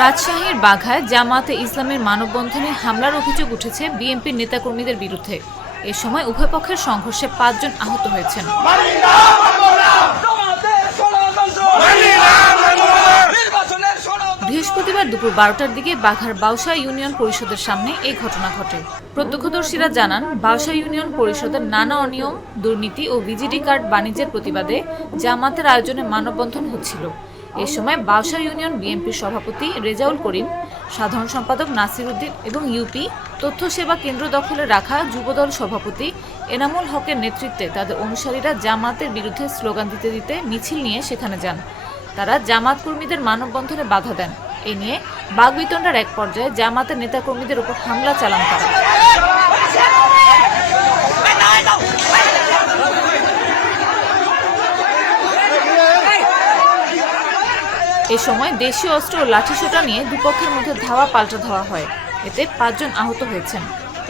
রাজশাহীর বাঘায় জামায়াতে ইসলামের মানববন্ধনে হামলার অভিযোগ উঠেছে বিএনপির নেতাকর্মীদের বিরুদ্ধে। এ সময় উভয় পক্ষের সংঘর্ষে ৫ জন আহত হয়েছেন। বৃহস্পতিবার দুপুর ১২টার দিকে বাঘার বাউসা ইউনিয়ন পরিষদের সামনে এই ঘটনা ঘটে। প্রত্যক্ষদর্শীরা জানান, বাউসা ইউনিয়ন পরিষদের নানা অনিয়ম, দুর্নীতি ও ভিজিডি কার্ড বাণিজ্যের প্রতিবাদে জামায়াতের আয়োজনে মানববন্ধন হচ্ছিল। এ সময় বাউসা ইউনিয়ন বিএনপির সভাপতি রেজাউল করিম, সাধারণ সম্পাদক নাসির উদ্দিন এবং ইউপি তথ্য সেবা কেন্দ্র দখলে রাখা যুবদল সভাপতি এনামুল হকের নেতৃত্বে তাদের অনুসারীরা জামায়াতের বিরুদ্ধে স্লোগান দিতে দিতে মিছিল নিয়ে সেখানে যান। তারা জামায়াত কর্মীদের মানববন্ধনে বাধা দেন। এ নিয়ে বাকবিতণ্ডার এক পর্যায়ে জামায়াতের নেতাকর্মীদের উপর হামলা চালান তারা। এ সময় দেশীয় অস্ত্র ও লাঠিসোঁটা নিয়ে দুপক্ষের মধ্যে ধাওয়া পাল্টা ধাওয়া হয়। এতে ৫ জন আহত হয়েছেন।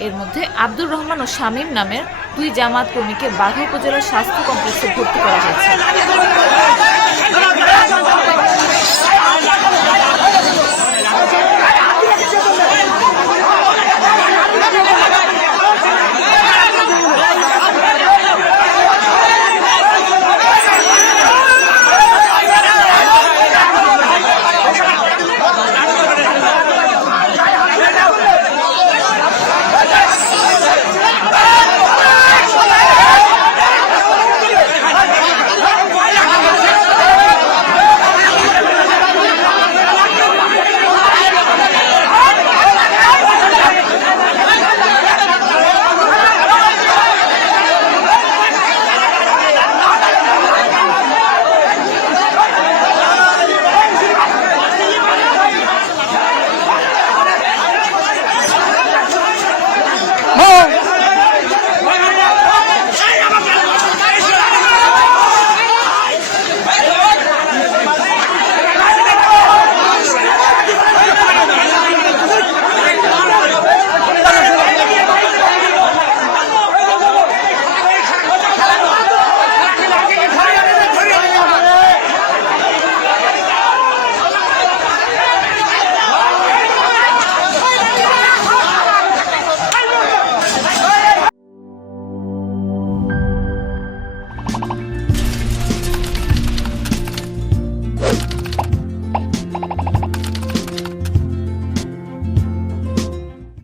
এর মধ্যে আব্দুর রহমান ও শামীম নামের ২ জামায়াত কর্মীকে বাঘা উপজেলার স্বাস্থ্য কমপ্লেক্সে ভর্তি করা হয়েছে।